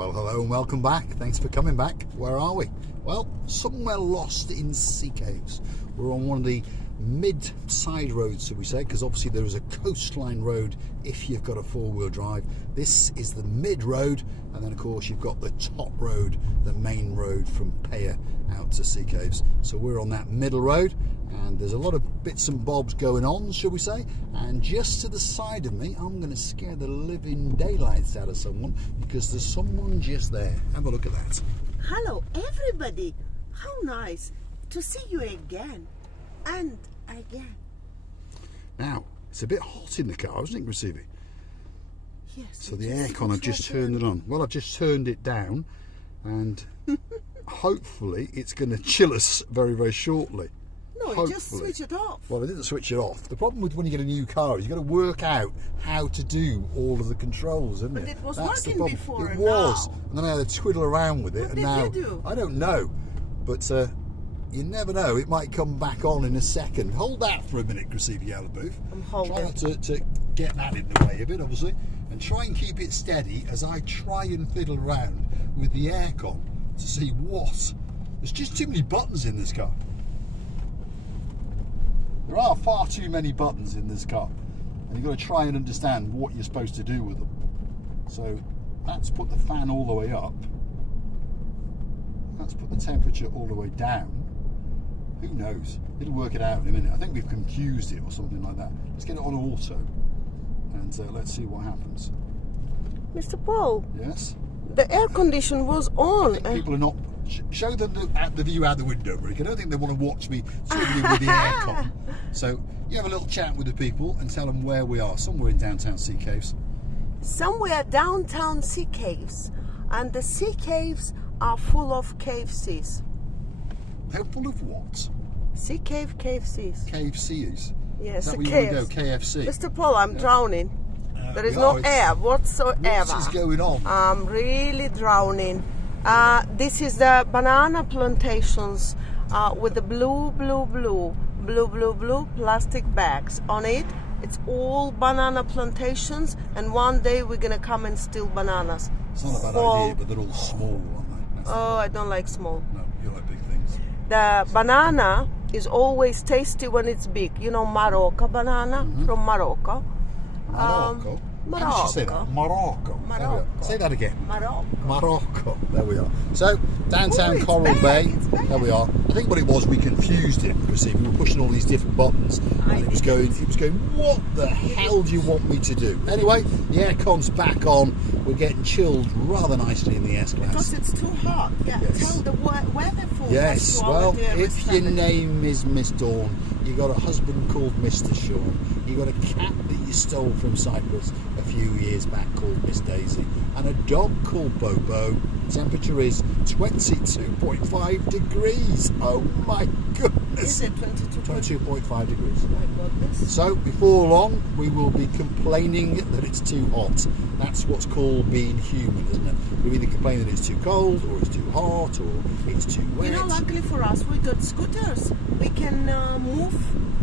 Well, hello and welcome back. Thanks for coming back. Where are we? Well, somewhere lost in sea caves. We're on one of the mid-side roads, should we say, because obviously there is a coastline road if you've got a four-wheel drive. This is the mid road, and then of course you've got the top road, the main road from Paya out to sea caves. So we're on that middle road, and there's a lot of bits and bobs going on, shall we say, and just to the side of me I'm going to scare the living daylights out of someone because there's someone just there. Have a look at that. Hello everybody, how nice to see you again and again. Now it's a bit hot in the car, isn't it, Gracivi? Yes. So the aircon, I've just turned it on. Well, I've just turned it down, and hopefully it's going to chill us very, very shortly. No, hopefully. Just switch it off. Well, I didn't switch it off. The problem with when you get a new car is you've got to work out how to do all of the controls, isn't it? But it was That's working before. It was, and then I had to twiddle around with it. What and did now you do? I don't know, but you never know. It might come back on in a second. Hold that for a minute, Gracivi Booth. I'm holding. Try not to get that in the way a bit, obviously, and try and keep it steady as I try and fiddle around with the aircon to see what. There's just too many buttons in this car. There are far too many buttons in this car, and you've got to try and understand what you're supposed to do with them. So that's put the fan all the way up. That's put the temperature all the way down. Who knows? It'll work it out in a minute. I think we've confused it or something like that. Let's get it on auto, and let's see what happens. Mr. Paul, Yes? the air condition was on. I think people are not... Show them the view out the window, Rick. I don't think they want to watch me fiddling with the aircon. So you have a little chat with the people and tell them where we are. Somewhere in downtown Sea Caves. Somewhere downtown sea caves, and the sea caves are full of KFCs. They're full of what? Sea cave KFCs. KFCs. Yes, Is that a where you want to go? KFC. KFC. Mr. Paul, I'm drowning. There is we no are. air whatsoever. What is going on? I'm really drowning. This is the banana plantations with the blue plastic bags on it. It's all banana plantations, and one day we're gonna come and steal bananas. It's not a bad idea, but they're all small, aren't they? Oh, I don't like small. No, you like big things. The banana is always tasty when it's big. You know, Morocco banana from Morocco. Morocco? How did you say that? Morocco. There we are. Say that again. Morocco. There we are. So, downtown it's Coral bad, Bay. it's bad. There we are. I think what it was, we confused it. You see, we were pushing all these different buttons, and it was going, what the hell do you want me to do? Anyway, the aircon's back on. We're getting chilled rather nicely in the S-Class. Because it's too hot. Yeah, Yes. tell the weather forecast. Yes, well, if your name is Miss Dawn, you got a husband called Mr. Sean, you got a cat that you stole from Cyprus a few years back called Miss Daisy, and a dog called Bobo. Temperature is 22.5 degrees. Oh my goodness. Is it 22.5 degrees. My goodness. So before long we will be complaining that it's too hot. That's what's called being human, isn't it? We either complain that it's too cold, or it's too hot, or it's too wet. You know, luckily for us, we got scooters. We can move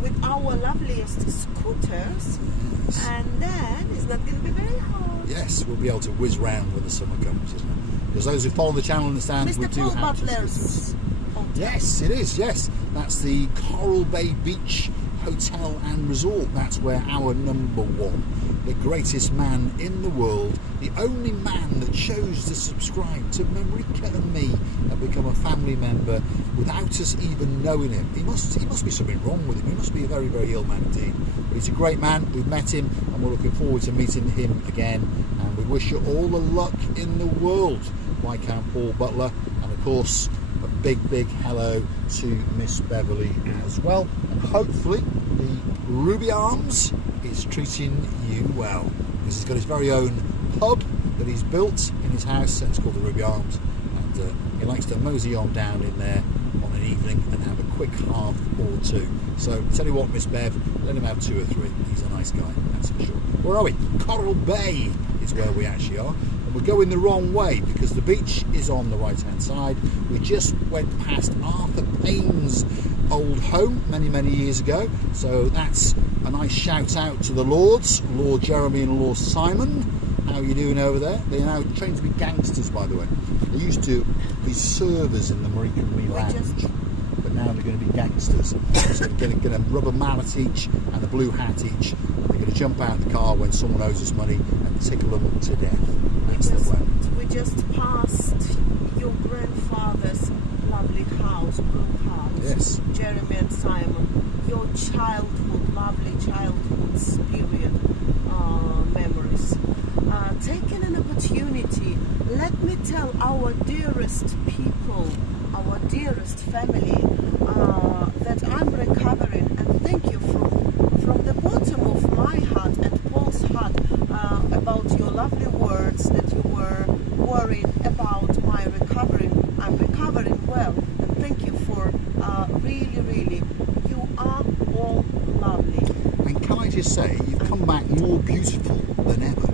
with our loveliest scooters, Yes. and then it's not going to be very hot. Yes, we'll be able to whiz round when the summer comes, isn't it? Because those who follow the channel understand we Mr. do Paul have Butler's hotel. Yes, it is, yes. That's the Coral Bay Beach Hotel and Resort. That's where our number one, the greatest man in the world, the only man that chose to subscribe to Marika and me and become a family member without us even knowing him. He must be something wrong with him. He must be a very, very ill man indeed. But he's a great man. We've met him, and we're looking forward to meeting him again. And we wish you all the luck in the world, Viscount Paul Butler, and of course a big hello to Miss Beverly as well, and hopefully the Ruby Arms is treating you well, because he's got his very own pub that he's built in his house, and it's called the Ruby Arms, and he likes to mosey on down in there on an evening and have a quick half or two. So tell you what, Miss Bev, let him have 2 or 3. He's a nice guy, that's for sure. Where are we? Coral Bay is where we actually are. And we're going the wrong way because the beach is on the right-hand side. We just went past Arthur Payne's old home many years ago. So that's a nice shout out to the Lords, Lord Jeremy and Lord Simon. How are you doing over there? They're now trained to be gangsters, by the way. They used to be servers in the Marika Lee Lounge, but now they're going to be gangsters. So they're going to rub a mallet each and a blue hat each. They're going to jump out of the car when someone owes us money and tickle them to death. That's the plan. We just passed your grandfather's lovely house, blue house. Yes. Jeremy and Simon, your childhood, lovely childhood spirit memories. Taking an opportunity, let me tell our dearest people, our dearest family, that I'm recovering, and thank you from the bottom of my heart and Paul's heart about your lovely words that you were worried about my recovery. I'm recovering well, and thank you for really, you are all lovely. And can I just say, you've come back more beautiful than ever.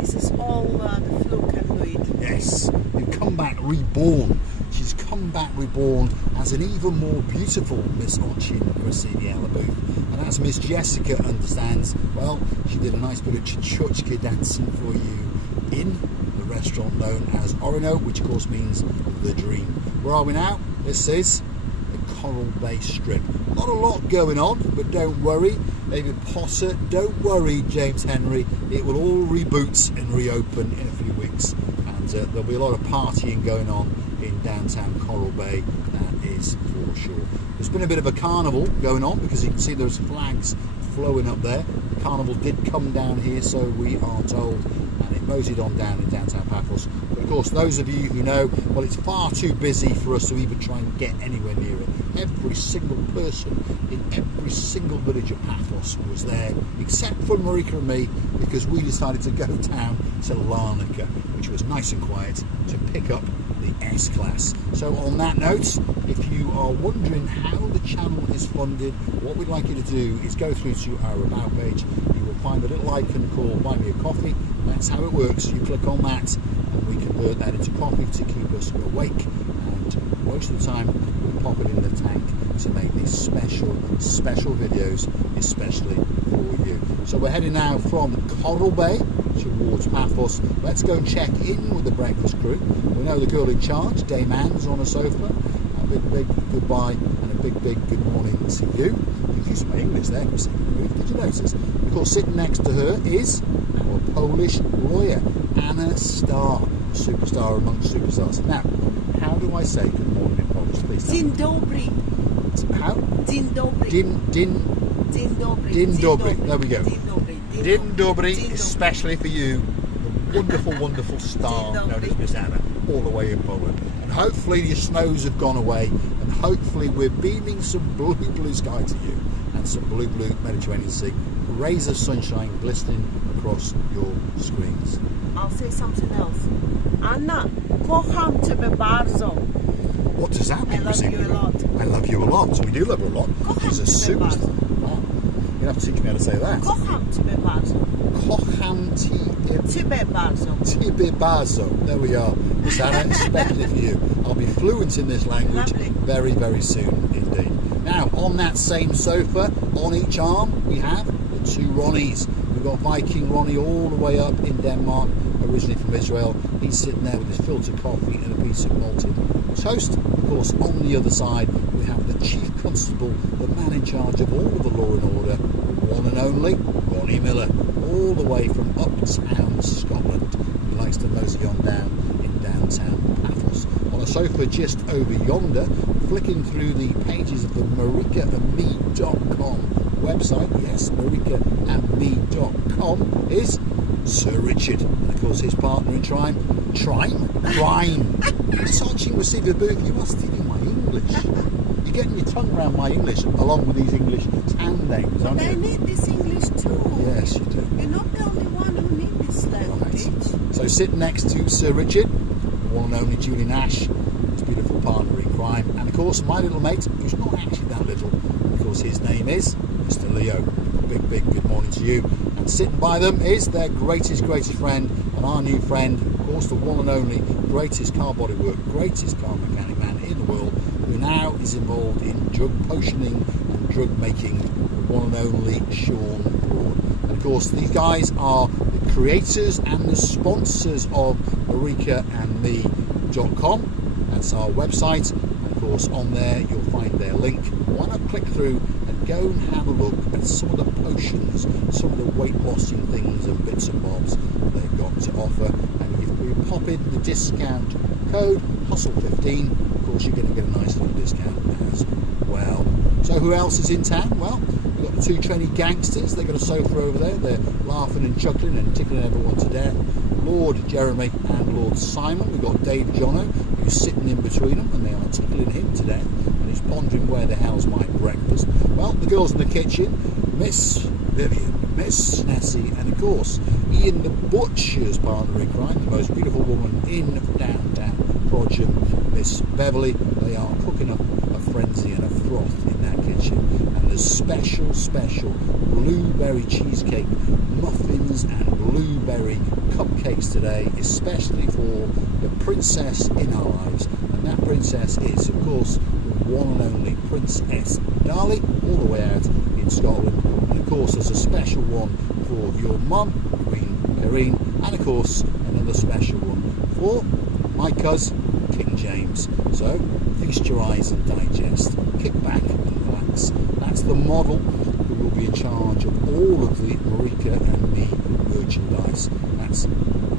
This is all the fluke and do it. Yes, you've come back reborn. She's come back reborn as an even more beautiful Miss Ochin Brasilia Booth. And as Miss Jessica understands, well, she did a nice bit of chuchka dancing for you in the restaurant known as Orino, which of course means the dream. Where are we now? This is the Coral Bay Strip. Not a lot going on, but don't worry, David Potter, don't worry, James Henry, it will all reboot and reopen in a few weeks, and there'll be a lot of partying going on in downtown Coral Bay, that is for sure. There's been a bit of a carnival going on because you can see there's flags flowing up there. The carnival did come down here, so we are told, and it moseyed on down in downtown Paphos. But of course, those of you who know, well, it's far too busy for us to even try and get anywhere near it. Every single person in every single village of Paphos was there, except for Marika and me, because we decided to go down to Larnaca, which was nice and quiet, to pick up the S-Class. So on that note, if you are wondering how the channel is funded, what we'd like you to do is go through to our About page. You will find a little icon called Buy Me a Coffee. That's how it works. You click on that and we convert that into coffee to keep us awake. And most of the time we pop it in the tank to make these special videos especially for you. So we're heading now from Coral Bay towards Paphos. Let's go and check in with the breakfast crew. We know the girl in charge, Dame Anne's on a sofa. A big goodbye and a big good morning to you. You've used my English there for a second. Did you notice? Of course, sitting next to her is our Polish lawyer, Anna Starr, superstar amongst superstars. Now, how do I say good morning in Polish? Please. Dzień dobry. How? Dzień dobry. Dzień dobry. There we go. Dzień dobry, especially for you, the wonderful star known as Miss Anna, all the way in Poland. And hopefully your snows have gone away, and hopefully we're beaming some blue sky to you, and some blue Mediterranean Sea, rays of sunshine glistening across your screens. I'll say something else. Anna, kocham ciebie bardzo. What does that mean? I love you a lot. I love you a lot. We do love her a lot. She's a superstar. Oh, you have to teach me how to say that. Kocham ciebie bardzo. Kocham Ciebie bardzo. ciebie bardzo. There we are. Miss Anna, especially for you. I'll be fluent in this language very soon indeed. Now, on that same sofa, on each arm, we have the two Ronnies. We've got Viking Ronnie all the way up in Denmark, originally from Israel. He's sitting there with his filter coffee and a piece of malted toast. Of course, on the other side, we have the Chief Constable, the man in charge of all of the law and order, one and only Ronnie Miller, all the way from uptown Scotland. He likes to mosey on down in downtown Paphos. On a sofa just over yonder, flicking through the pages of the marikaandme.com website, yes, marikaandme.com, is Sir Richard, and of course his partner in crime. Touching receiver booth, you are stealing my English. You're getting your tongue around my English along with these English town names, aren't you? I need this English too. Yes, you do. You're not the only one who needs this language. Right. So sitting next to Sir Richard, the one and only Julie Nash, his beautiful partner in crime, and of course my little mate, who's not actually that little, because his name is Mr. Leo. big good morning to you. And sitting by them is their greatest friend, and our new friend, of course, the one and only greatest car bodywork, greatest car mechanic man in the world, who now is involved in drug potioning and drug making, the one and only Sean Broad. And of course, these guys are the creators and the sponsors of marikaandme.com. That's our website. And of course, on there you'll find their link. Why not click through and go and have a look at some of the potions, some of the weight lossing things and bits and bobs they've got to offer. And if we pop in the discount code HUSTLE15, of course you're going to get a nice little discount as well. So who else is in town? Well, we've got the two trainee gangsters. They've got a sofa over there. They're laughing and chuckling and tickling everyone to death. Lord Jeremy and Lord Simon. We've got Dave Jono, who's sitting in between them, and they are tickling him to death, and he's pondering where the hell's my breakfast. Well, the girls in the kitchen, Miss Vivian, Miss Nessie, and of course Ian the Butcher's partner in crime, the most beautiful woman in downtown Frodsham, Miss Beverly. They are cooking up a frenzy and a froth in that kitchen, and there's special blueberry cheesecake muffins and blueberry cupcakes today, especially for the princess in our lives, and that princess is of course the one and only Princess Darlie, all the way out in Scotland. And of course there's a special one for your mum, Queen Irene, and of course another special one for my cousin King James. So feast your eyes and digest, kick back and relax. That's the model who will be in charge of all of the Marika and Me merchandise. That's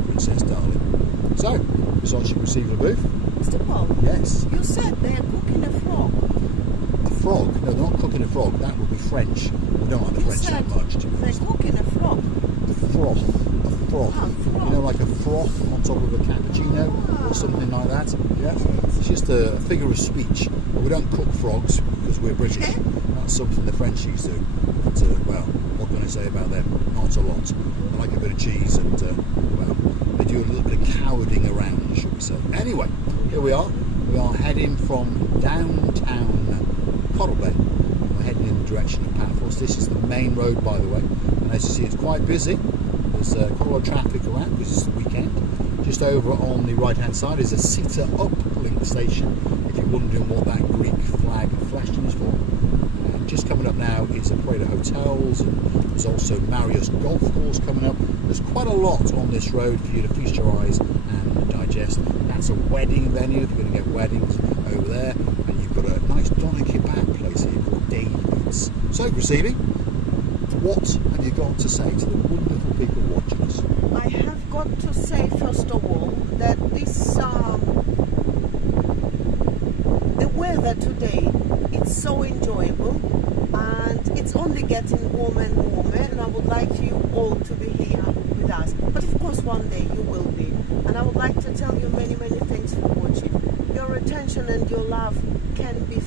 Princess Darling. So, Versace receiver booth. Mr. Paul, Yes. you said they are cooking a frog. A frog? No, they're not cooking a frog. That would be French. We don't like the You French said that much, to be they're honest. cooking a frog. A froth. A froth. Ah, froth. You know, like a froth on top of a cappuccino or something like that. Yeah. It's just a figure of speech. But we don't cook frogs because we're British. That's something the French used to. But, well, what can I say about them? Not a lot. They like a bit of cheese and, well, they do a little bit of cowarding around, should we say. Anyway, here we are. We are heading from downtown Coral Bay. We're heading in the direction of Paphos. This is the main road, by the way. And as you see, it's quite busy. There's quite a lot of traffic around because it's the weekend. Just over on the right-hand side is a Sita Uplink station, if you're wondering what that Greek flag flashing is for. Just coming up now is a parade of hotels, and there's also Marius Golf Course coming up. There's quite a lot on this road for you to feast your eyes and digest. That's a wedding venue if you're going to get weddings over there, and you've got a nice doner kebab place here called David's. So, receiving, what have you got to say to the wonderful people watching us? I have got to say first of all that this the weather today, it's so enjoyable, and it's only getting warmer and warmer, and I would like you all to be here with us. But of course one day you will be, and I would like to tell you many thanks for watching. Your attention and your love can be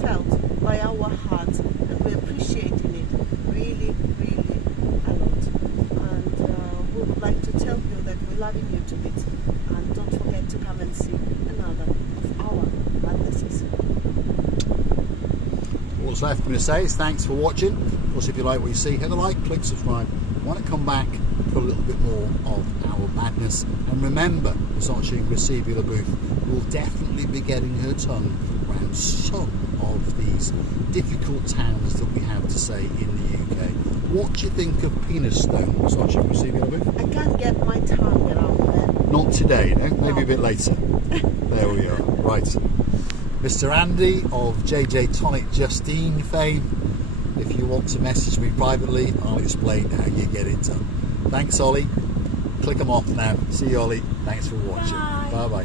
felt by our hearts, and we're appreciating it really a lot. And we would like to tell you that we're loving you to bits, and don't forget to come and see another of our madnesses. What's left for me to say is thanks for watching. Of course, if you like what you see, hit the like, click subscribe. Why not come back for a little bit more of our madness? And remember, Versace Receiver Booth will definitely be getting her tongue around some of these difficult towns that we have to say in the UK. What do you think of Penistone, Versace Receiver Booth? I can't get my tongue around there. Not today, no? Maybe a bit later. There we are. Right. Mr. Andy of JJ Tonic Justine fame. If you want to message me privately, I'll explain how you get it done. Thanks, Ollie. Click them off now. See you, Ollie. Thanks for watching. Bye. Bye-bye.